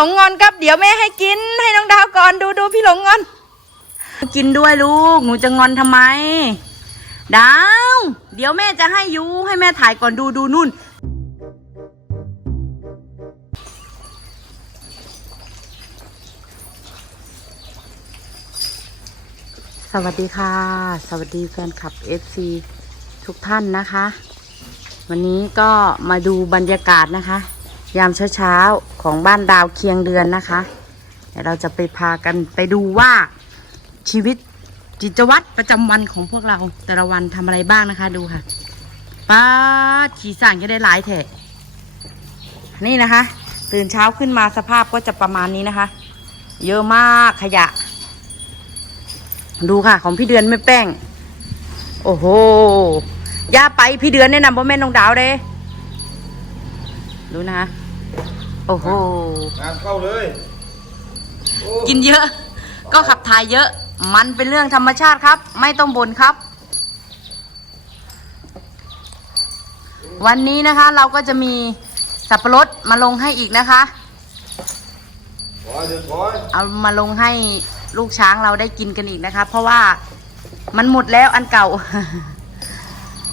ลงงอนครับ เดี๋ยวแม่ให้กิน ให้น้องดาวก่อนดูดูพี่หลงงอน กินด้วยลูก หนูจะงอนทำไม ดาว เดี๋ยวแม่จะให้ยูให้แม่ถ่ายก่อนดูดูนู่น สวัสดีค่ะ สวัสดีแฟนคลับ FC ทุกท่านนะคะ วันนี้ก็มาดูบรรยากาศนะคะ ยามเช้าๆของบ้านดาวเคียงเดือนนะคะ เดี๋ยวเราจะไปพากันไปดูว่าชีวิตจิตวัตรประจำวันของพวกเราแต่ละวันทำอะไรบ้างนะคะ ดูค่ะป้าขี่สั่งจะได้หลายแถะนี่นะคะ ตื่นเช้าขึ้นมาสภาพก็จะประมาณนี้นะคะ เยอะมากขยะ ดูค่ะ ของพี่เดือนไม่แป้ง โอ้โหย่าไปพี่เดือนแนะนำว่าแม่น้องดาวเด้ดูนะคะ โอ้โห งานเข้าเลยโอ้กินเยอะ ก็ขับถ่ายเยอะ มันเป็นเรื่องธรรมชาติครับ ไม่ต้องบ่นครับ วันนี้นะคะเราก็จะมีสับปะรดมาลงให้อีกนะคะ ขอเดี๋ยวขอเอามาลงให้ลูกช้างเราได้กินกันอีกนะคะ เพราะว่ามันหมดแล้วอันเก่า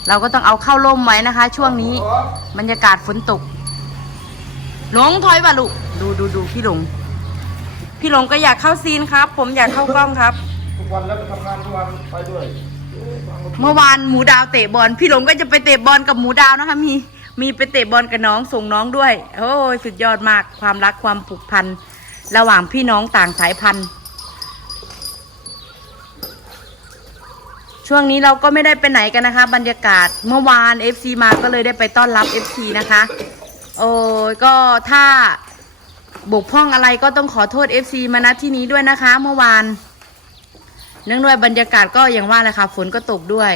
เราก็ต้องเอาเข้าร่มไว้นะคะ ช่วงนี้ขอบรรยากาศฝนตก หลงถอยป่ะลูกดูดูดูพี่หลง พี่หลงก็อยากเข้าซีนครับ ผมอยากเข้ากล้องครับ ทุกวันแล้วไปทำงานทุกวันไปด้วยเมื่อวานหมูดาวเตะบอล พี่หลงก็จะไปเตะบอลกับหมูดาวนะคะ มีมีไปเตะบอลกับน้องส่งน้องด้วย โอ้ยสุดยอดมากความรักความผูกพันระหว่างพี่น้องต่างสายพันธุ์ ช่วงนี้เราก็ไม่ได้ไปไหนกันนะคะ บรรยากาศเมื่อวาน FC มาก็เลยได้ไปต้อนรับ FC นะคะ โอ้ยก็ถ้าบกพร่องอะไรก็ต้องขอโทษ FC มาณที่นี้ด้วยนะคะ เมื่อวาน เนื่องด้วยบรรยากาศก็อย่างว่าแหละค่ะ ฝนก็ตกด้วย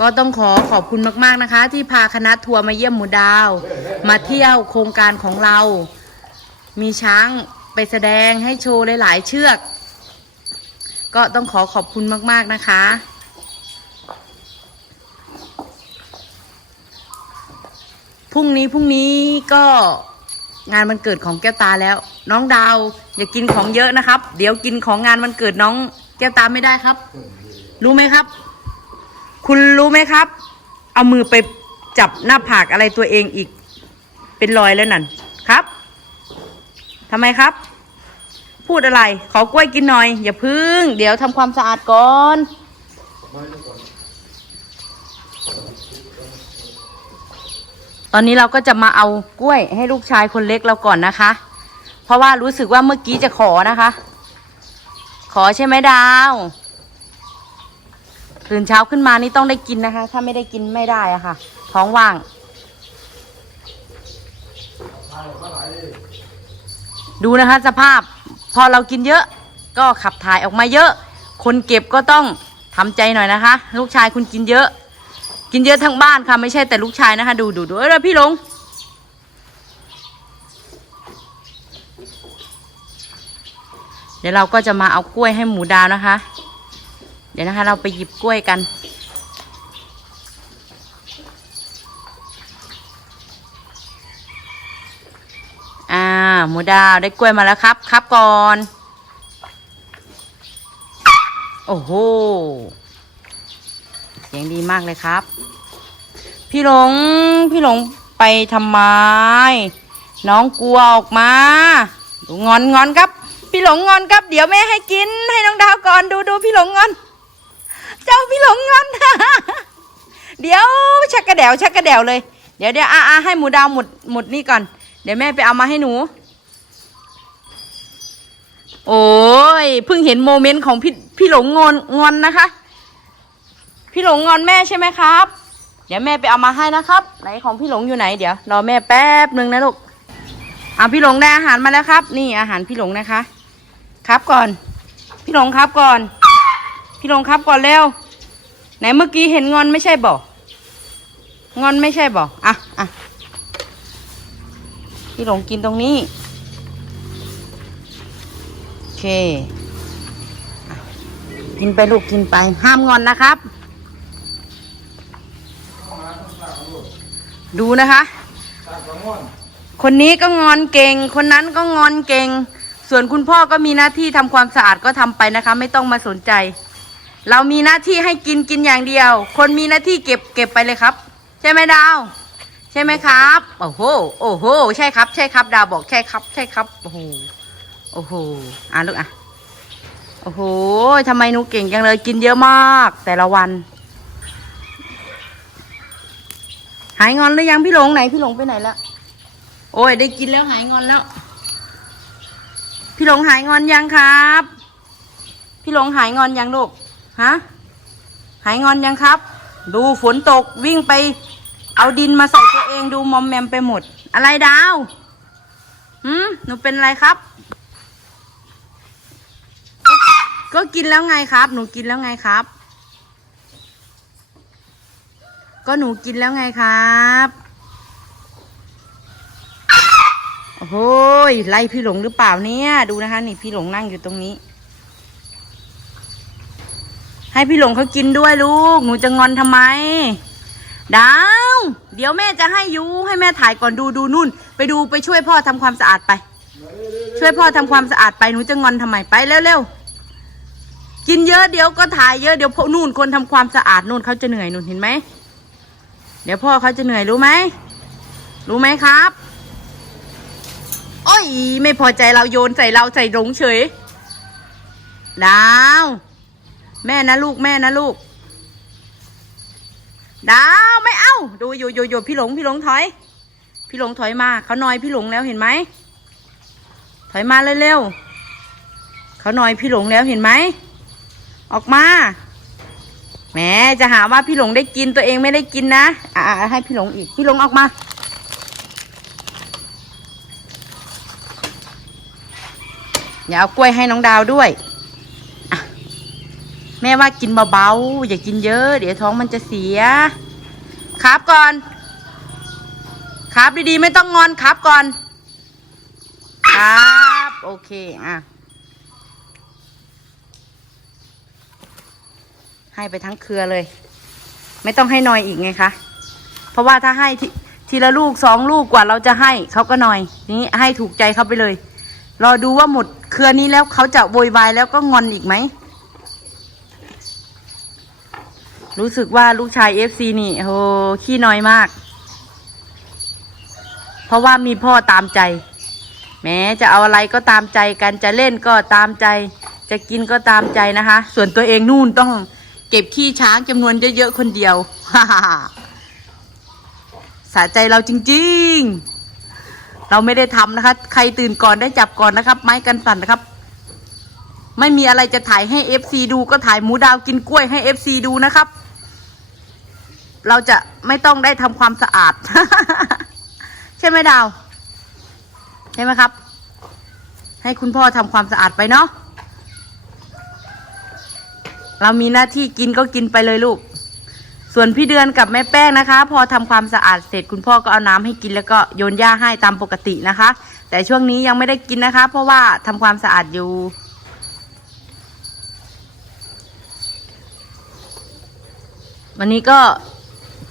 ก็ต้องขอขอบคุณมากๆนะคะ ที่พาคณะทัวร์มาเยี่ยมหมูดาว มาเที่ยวโครงการของเรา มีช้างไปแสดงให้โชว์หลายๆเชือก ก็ต้องขอขอบคุณมากๆนะคะ พรุ่งนี้พรุ่งนี้ก็งานวันเกิดของแก้วตาแล้ว น้องดาวอย่ากินของเยอะนะครับ เดี๋ยวกินของงานวันเกิดน้อง แก้วตาไม่ได้ครับ รู้ไหมครับ คุณรู้ไหมครับ เอามือไปจับหน้าผากอะไรตัวเองอีก เป็นรอยแล้วนั่นครับทำไมครับ พูดอะไร ขอกล้วยกินหน่อย อย่าพึ่ง เดี๋ยวทำความสะอาดก่อน ตอนนี้เราก็จะมาเอากล้วยให้ลูกชายคนเล็กเราก่อนนะคะ เพราะว่ารู้สึกว่าเมื่อกี้จะขอนะคะ ขอใช่ไหมดาวตื่นเช้าขึ้นมานี่ต้องได้กินนะคะ ถ้าไม่ได้กินไม่ได้อะค่ะ ท้องว่าง ดูนะคะ สภาพพอเรากินเยอะ ก็ขับถ่ายออกมาเยอะ คนเก็บก็ต้องทำใจหน่อยนะคะ ลูกชายคุณกินเยอะ กินเยอะทั้งบ้านค่ะ ไม่ใช่แต่ลูกชายนะคะ ดูดูดูเอ้ยพี่ลง เดี๋ยวเราก็จะมาเอากล้วยให้หมูดาวนะคะ เดี๋ยวนะคะ เราไปหยิบกล้วยกันอ่าหมูดาวได้กล้วยมาแล้วครับ ครับก่อน โอ้โห สียงดีมากเลยครับ พี่หลง พี่หลงไปทำไม น้องกลัวออกมา ดูงอนงอนครับ พี่หลงงอนครับ เดี๋ยวแม่ให้กิน ให้น้องดาวก่อนดูดูพี่หลงงอน เจ้าพี่หลงงอน เดี๋ยวชักกระเดวชักกระเดวเลย เดี๋ยวเดี๋ยวอาอาให้หมูดาวหมดหมดนี่ก่อน เดี๋ยวแม่ไปเอามาให้หนู โอ้ยเพิ่งเห็นโมเมนต์ของพี่พี่หลงงอนงอนนะคะ พี่หลงงอนแม่ใช่ไหมครับ เดี๋ยวแม่ไปเอามาให้นะครับ ไหนของพี่หลงอยู่ไหนเดี๋ยวรอแม่แป๊บหนึ่งนะลูกอ่าพี่หลงได้อาหารมาแล้วครับ นี่อาหารพี่หลงนะคะ ครับก่อน พี่หลงครับก่อน พี่หลงครับก่อนเร็วไหนเมื่อกี้เห็นงอนไม่ใช่บอกงอนไม่ใช่บอกอะอะพี่หลงกินตรงนี้โอเคกินไปลูกกินไปห้ามงอนนะครับ ดูนะคะ คนนี้ก็งอนเก่ง คนนั้นก็งอนเก่ง ส่วนคุณพ่อก็มีหน้าที่ทำความสะอาดก็ทำไปนะคะ ไม่ต้องมาสนใจ เรามีหน้าที่ให้กินกินอย่างเดียว คนมีหน้าที่เก็บเก็บไปเลยครับ ใช่ไหมดาว ใช่ไหมครับ โอ้โห โอ้โห ใช่ครับ ใช่ครับ ดาวบอกใช่ครับ ใช่ครับ โอ้โห โอ้โห อะลูกอะ โอ้โหทำไมหนูเก่งจังเลย กินเยอะมาก แต่ละวัน หายงอนหรือยังพี่หลงไหนพี่หลงไปไหนแล้ว โอ้ยได้กินแล้วหายงอนแล้ว พี่หลงหายงอนยังครับ พี่หลงหายงอนยังลูกฮะหายงอนยังครับ ดูฝนตกวิ่งไป เอาดินมาใส่ตัวเองดูมอมแมมไปหมด อะไรดาวหืมหนูเป็นอะไรครับ ก็ก็กินแล้วไงครับ หนูกินแล้วไงครับ ก็หนูกินแล้วไงครับโอ้โหยไล่พี่หลงหรือเปล่าเนี่ยดูนะคะ นี่พี่หลงนั่งอยู่ตรงนี้ ให้พี่หลงเขากินด้วยลูก หนูจะงอนทำไม ดาว เดี๋ยวแม่จะให้ยูให้แม่ถ่ายก่อนดูดูนู่น ไปดูไปช่วยพ่อทำความสะอาดไป ช่วยพ่อทำความสะอาดไปหนูจะงอนทำไมไปเร็วๆกินเยอะเดี๋ยวก็ถ่ายเยอะเดี๋ยวพวกนู่นคนทำความสะอาดนู่นเขาจะเหนื่อยนู่นเห็นไหม เดี๋ยวพ่อเขาจะเหนื่อยรู้ไหม รู้ไหมครับ โอ้ย ไม่พอใจเราโยนใส่เราใส่หลงเฉย ดาว แม่นะลูกแม่นะลูก ดาวไม่เอาดูอยู่อยู่อยู่พี่หลงพี่หลงถอย พี่หลงถอยมาเขานอยพี่หลงแล้วเห็นไหม ถอยมาเร็วๆเขานอยพี่หลงแล้วเห็นไหม ออกมา แหมจะหาว่าพี่หลงได้กินตัวเองไม่ได้กินนะ อ่าให้พี่หลงอีก พี่หลงออกมา อย่าเอากล้วยให้น้องดาวด้วย แม่ว่ากินเบาๆ อย่ากินเยอะ เดี๋ยวท้องมันจะเสีย ครับก่อน ครับดีๆ ไม่ต้องงอนครับก่อน ครับ โอเค อะ ให้ไปทั้งเครือเลย ไม่ต้องให้นอยอีกไงคะ เพราะว่าถ้าให้ททีละลูกสองลูกกว่าเราจะให้เขาก็นอย นี้ให้ถูกใจเขาไปเลย รอดูว่าหมดเครือนี้แล้วเขาจะโวยวายแล้วก็งอนอีกไหม รู้สึกว่าลูกชายเอฟซีนี่โหขี้น้อยมาก เพราะว่ามีพ่อตามใจ แม้จะเอาอะไรก็ตามใจกันจะเล่นก็ตามใจ จะกินก็ตามใจนะคะ ส่วนตัวเองนู่นต้อง เก็บขี้ช้างจำนวนเยอะๆคนเดียวสะใจเราจริง ๆ เราไม่ได้ทำนะคะ ใครตื่นก่อนได้จับก่อนนะครับ ไม้กันสั่นนะครับ ไม่มีอะไรจะถ่ายให้เอฟซีดูก็ถ่ายหมูดาวกินกล้วยให้เอฟซีดูนะครับ เราจะไม่ต้องได้ทำความสะอาด ใช่ไหมดาว ใช่ไหมครับ ให้คุณพ่อทำความสะอาดไปเนาะ เรามีหน้าที่กินก็กินไปเลยลูก ส่วนพี่เดือนกับแม่แป้งนะคะ พอทำความสะอาดเสร็จคุณพ่อก็เอาน้ำให้กินแล้วก็โยนหญ้าให้ตามปกตินะคะ แต่ช่วงนี้ยังไม่ได้กินนะคะ เพราะว่าทำความสะอาดอยู่วันนี้ก็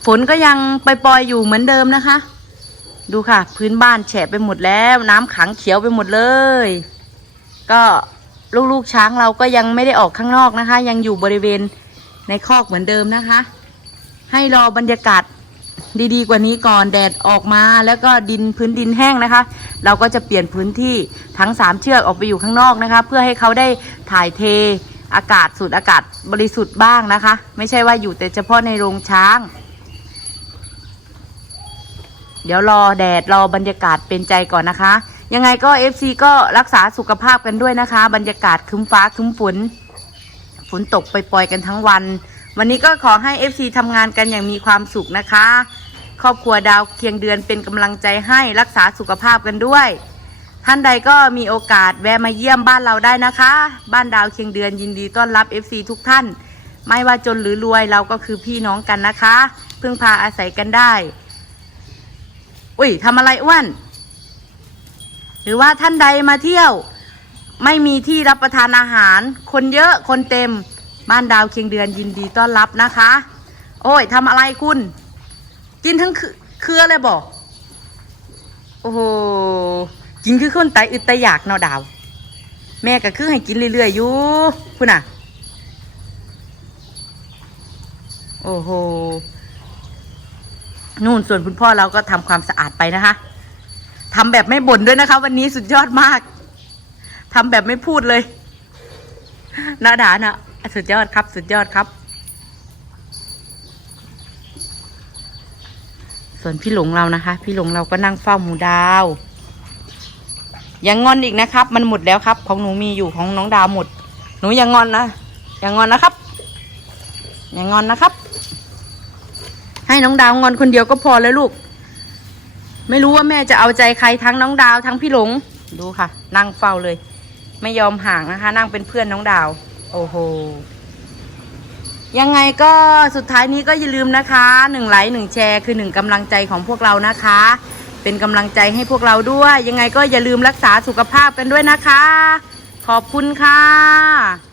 ฝนก็ยังปล่อยๆอยู่เหมือนเดิมนะคะ ดูค่ะ พื้นบ้านแฉะไปหมดแล้ว น้ำขังเขียวไปหมดเลย ก็ ลูกๆช้างเราก็ยังไม่ได้ออกข้างนอกนะคะ ยังอยู่บริเวณในคอกเหมือนเดิมนะคะ ให้รอบรรยากาศดีๆ กว่านี้ก่อนแดดออกมาแล้วก็ดินพื้นดินแห้งนะคะ เราก็จะเปลี่ยนพื้นที่ทั้งสามเชือกออกไปอยู่ข้างนอกนะคะ เพื่อให้เขาได้ถ่ายเทอากาศสูดอากาศบริสุทธิ์บ้างนะคะ ไม่ใช่ว่าอยู่แต่เฉพาะในโรงช้าง เดี๋ยวรอแดดรอบรรยากาศเป็นใจก่อนนะคะ ยังไงก็ FC ก็รักษาสุขภาพกันด้วยนะคะ บรรยากาศครึ้มฟ้าครึ้มฝนฝนตกไปปล่อยกันทั้งวัน วันนี้ก็ขอให้ FC ทำงานกันอย่างมีความสุขนะคะ ครอบครัวดาวเคียงเดือนเป็นกำลังใจให้รักษาสุขภาพกันด้วย ท่านใดก็มีโอกาสแวะมาเยี่ยมบ้านเราได้นะคะ บ้านดาวเคียงเดือนยินดีต้อนรับ FC ทุกท่าน ไม่ว่าจนหรือรวยเราก็คือพี่น้องกันนะคะ พึ่งพาอาศัยกันได้ อุ้ยทำอะไรอ้วน รือว่าท่านใดมาเที่ยว ไม่มีที่รับประทานอาหาร คนเยอะคนเต็มบ้านดาวเคียงเดือนยินดีต้อนรับนะคะ โอ้ยทำอะไรคุณ กินทั้งคืออะไรบอกโอ้โหกินคือคนไตอึดไตอยากเนาะดาว แม่ก็คือให้กินเรื่อยๆอยู่พุ่นน่ะ โอ้โหนู่นส่วนคุณพ่อเราก็ทำความสะอาดไปนะคะ ทำแบบไม่บ่นด้วยนะคะ วันนี้สุดยอดมากทำแบบไม่พูดเลยนาดานะสุดยอดครับ สุดยอดครับ ส่วนพี่หลงเรานะคะ พี่หลงเราก็นั่งเฝ้าหมูดาวอย่างงอนอีกนะครับ มันหมดแล้วครับ ของหนูมีอยู่ของน้องดาวหมด หนูอย่างงอนนะอย่างงอนนะครับ อย่างงอนนะครับ ให้น้องดาวงอนคนเดียวก็พอแล้วลูก ไม่รู้ว่าแม่จะเอาใจใครทั้งน้องดาวทั้งพี่หลง ดูค่ะ นั่งเฝ้าเลย ไม่ยอมห่างนะคะ นั่งเป็นเพื่อนน้องดาว โอ้โห ยังไงก็สุดท้ายนี้ก็อย่าลืมนะคะหนึ่งไลค์หนึ่งแชร์คือหนึ่งกำลังใจของพวกเรานะคะ เป็นกำลังใจให้พวกเราด้วย ยังไงก็อย่าลืมรักษาสุขภาพกันด้วยนะคะ ขอบคุณค่ะ